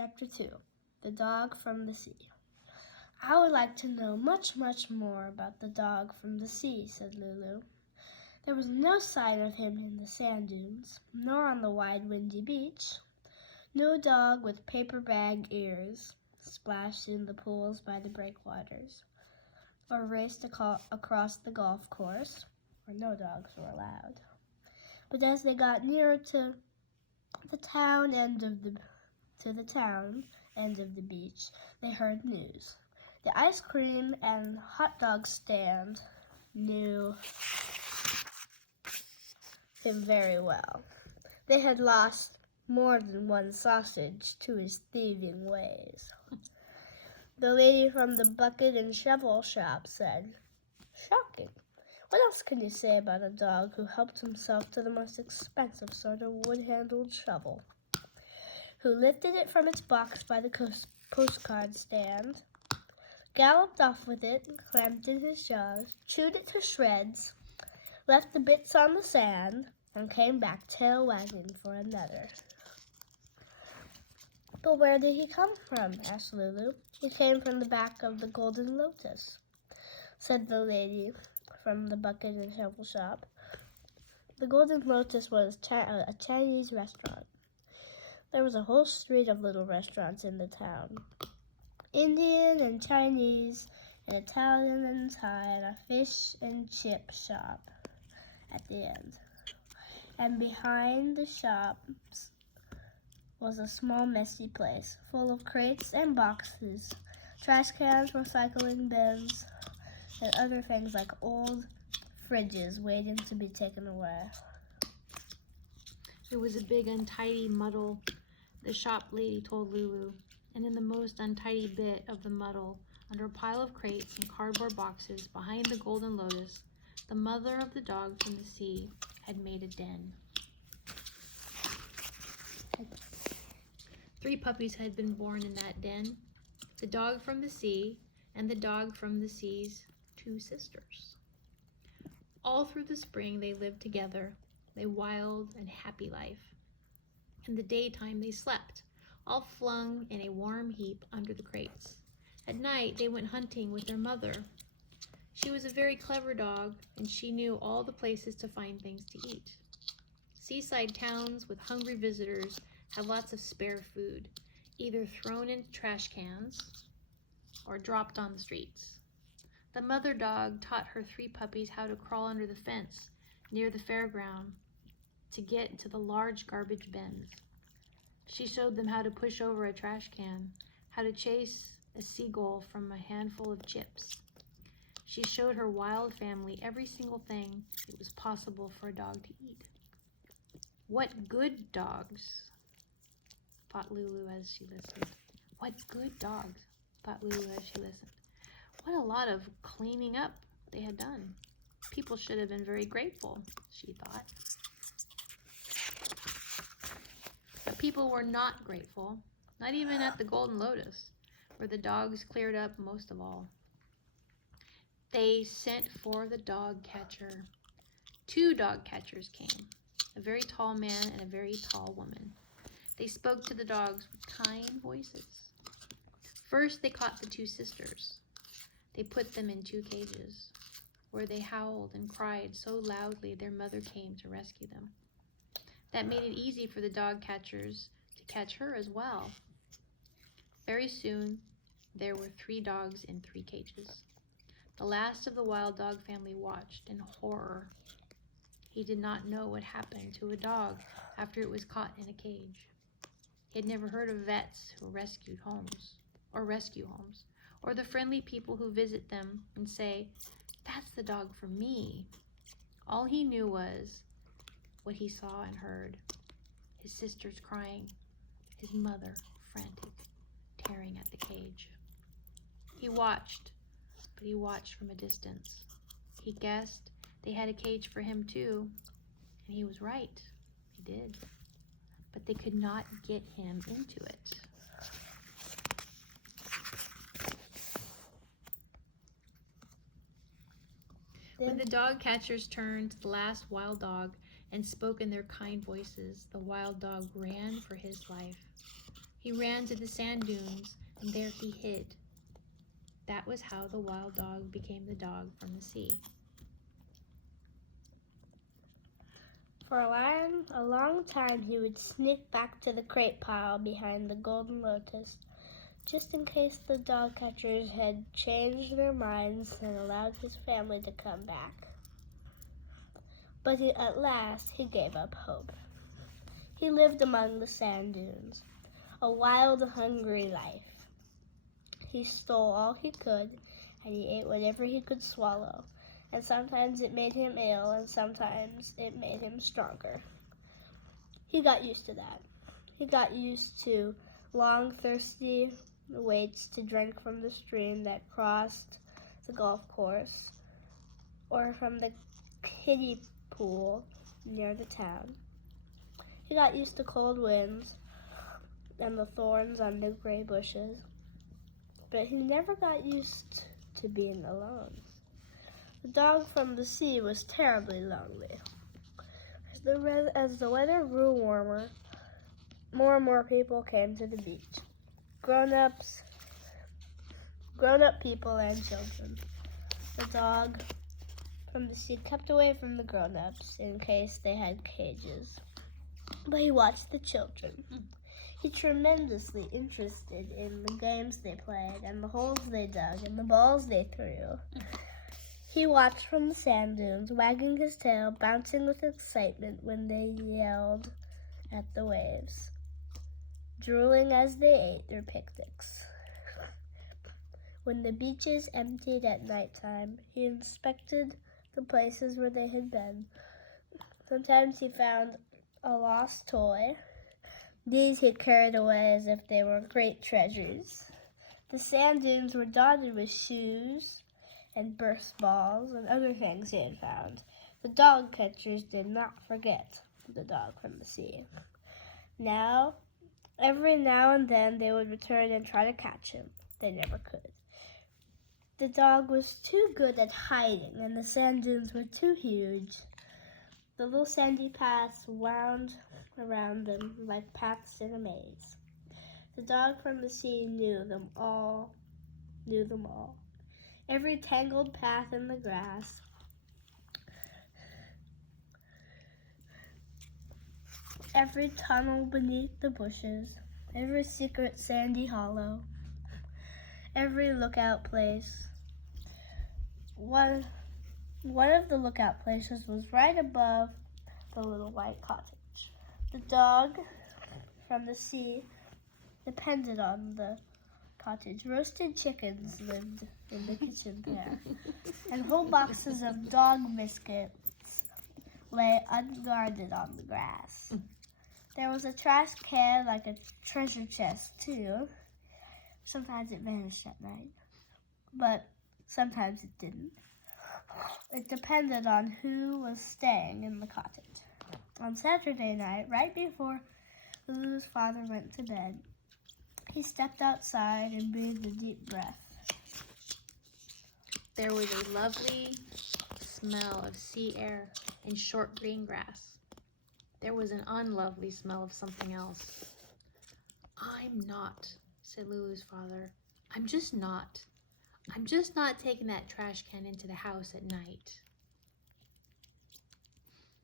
Chapter 2. The Dog from the Sea. I would like to know much more about the dog from the sea, said Lulu. There was no sign of him in the sand dunes, nor on the wide windy beach. No dog with paper bag ears splashed in the pools by the breakwaters, or raced across the golf course, where no dogs were allowed. But as they got nearer to the town end of the beach, they heard news. The ice cream and hot dog stand knew him very well. They had lost more than one sausage to his thieving ways. The lady from the bucket and shovel shop said, "Shocking. What else can you say about a dog who helped himself to the most expensive sort of wood-handled shovel? Who lifted it from its box by the postcard stand, galloped off with it, clamped in his jaws, chewed it to shreds, left the bits on the sand, and came back tail wagging for another." "But where did he come from?" asked Lulu. "He came from the back of the Golden Lotus," said the lady from the bucket and shovel shop. The Golden Lotus was a Chinese restaurant. There was a whole street of little restaurants in the town. Indian and Chinese and Italian and Thai, and a fish and chip shop at the end. And behind the shops was a small messy place, full of crates and boxes, trash cans, recycling bins, and other things like old fridges waiting to be taken away. It was a big, untidy muddle, the shop lady told Lulu, and in the most untidy bit of the muddle, under a pile of crates and cardboard boxes behind the Golden Lotus, the mother of the dog from the sea had made a den. 3 puppies had been born in that den, the dog from the sea and the dog from the sea's 2 sisters. All through the spring they lived together, a wild and happy life. In the daytime they slept, all flung in a warm heap under the crates. At night they went hunting with their mother. She was a very clever dog, and she knew all the places to find things to eat. Seaside towns with hungry visitors had lots of spare food, either thrown in trash cans or dropped on the streets. The mother dog taught her 3 puppies how to crawl under the fence near the fairground to get to the large garbage bins. She showed them how to push over a trash can, how to chase a seagull from a handful of chips. She showed her wild family every single thing it was possible for a dog to eat. What good dogs, thought Lulu as she listened. What good dogs, thought Lulu as she listened. What a lot of cleaning up they had done. People should have been very grateful, she thought. But people were not grateful, not even at the Golden Lotus, where the dogs cleared up most of all. They sent for the dog catcher. 2 dog catchers came, a very tall man and a very tall woman. They spoke to the dogs with kind voices. First, they caught the 2 sisters. They put them in 2 cages, where they howled and cried so loudly their mother came to rescue them. That made it easy for the dog catchers to catch her as well. Very soon, there were 3 dogs in 3 cages. The last of the wild dog family watched in horror. He did not know what happened to a dog after it was caught in a cage. He had never heard of vets who rescue homes, or the friendly people who visit them and say, "That's the dog for me." All he knew was what he saw and heard. His sisters crying, his mother frantic, tearing at the cage. He watched, but he watched from a distance. He guessed they had a cage for him too, and he was right. He did. But they could not get him into it. When the dog catchers turned to the last wild dog and spoke in their kind voices, the wild dog ran for his life. He ran to the sand dunes, and there he hid. That was how the wild dog became the dog from the sea. For a long time, he would sneak back to the crate pile behind the golden lotus, just in case the dog catchers had changed their minds and allowed his family to come back. But at last, he gave up hope. He lived among the sand dunes, a wild, hungry life. He stole all he could, and he ate whatever he could swallow. And sometimes it made him ill, and sometimes it made him stronger. He got used to that. He got used to long, thirsty waits to drink from the stream that crossed the golf course, or from the kiddie pool near the town. He got used to cold winds and the thorns on the gray bushes, but he never got used to being alone. The dog from the sea was terribly lonely. As the weather grew warmer, more and more people came to the beach. Grown-up people and children. The dog from the sea kept away from the grown-ups in case they had cages. But he watched the children. He tremendously interested in the games they played and the holes they dug and the balls they threw. He watched from the sand dunes, wagging his tail, bouncing with excitement when they yelled at the waves, drooling as they ate their picnics. When the beaches emptied at nighttime, he inspected the places where they had been. Sometimes he found a lost toy. These he carried away as if they were great treasures. The sand dunes were dotted with shoes and burst balls and other things he had found. The dog catchers did not forget the dog from the sea. Every now and then they would return and try to catch him. They never could. The dog was too good at hiding, and the sand dunes were too huge. The little sandy paths wound around them like paths in a maze. The dog from the sea knew them all. Every tangled path in the grass, every tunnel beneath the bushes, every secret sandy hollow, every lookout place. One of the lookout places was right above the little white cottage. The dog from the sea depended on the cottage. Roasted chickens lived in the kitchen there, and whole boxes of dog biscuits lay unguarded on the grass. There was a trash can like a treasure chest, too. Sometimes it vanished at night, but sometimes it didn't. It depended on who was staying in the cottage. On Saturday night, right before Lulu's father went to bed, he stepped outside and breathed a deep breath. There was a lovely smell of sea air and short green grass. There was an unlovely smell of something else. "I'm not," said Lulu's father. I'm just not taking that trash can into the house at night."